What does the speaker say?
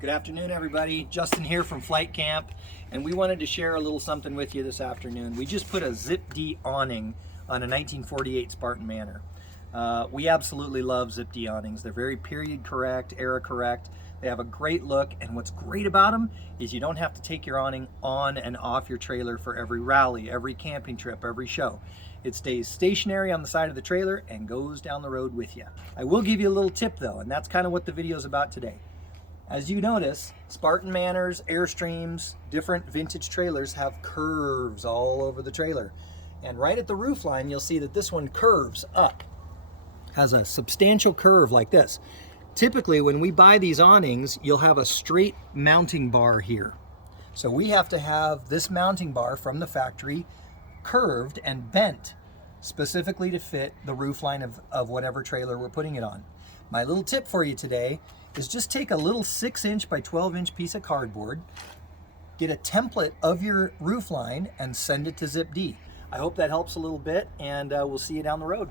Good afternoon, everybody. Justin here from FlyteCamp, and we wanted to share a little something with you this afternoon. We just put a Zip-D awning on a 1948 Spartan Manor. We absolutely love Zip-D awnings. They're very period correct, era correct. They have a great look, and what's great about them is you don't have to take your awning on and off your trailer for every rally, every camping trip, every show. It stays stationary on the side of the trailer and goes down the road with you. I will give you a little tip though, and that's kind of what the video is about today. As you notice, Spartan Manors, Airstreams, different vintage trailers have curves all over the trailer. And right at the roof line, you'll see that this one curves up, has a substantial curve like this. Typically, when we buy these awnings, you'll have a straight mounting bar here. So we have to have this mounting bar from the factory curved and bent specifically to fit the roof line of whatever trailer we're putting it on. My little tip for you today is just take a little 6-inch by 12-inch piece of cardboard, get a template of your roof line, and send it to Zip-D. I hope that helps a little bit, and we'll see you down the road.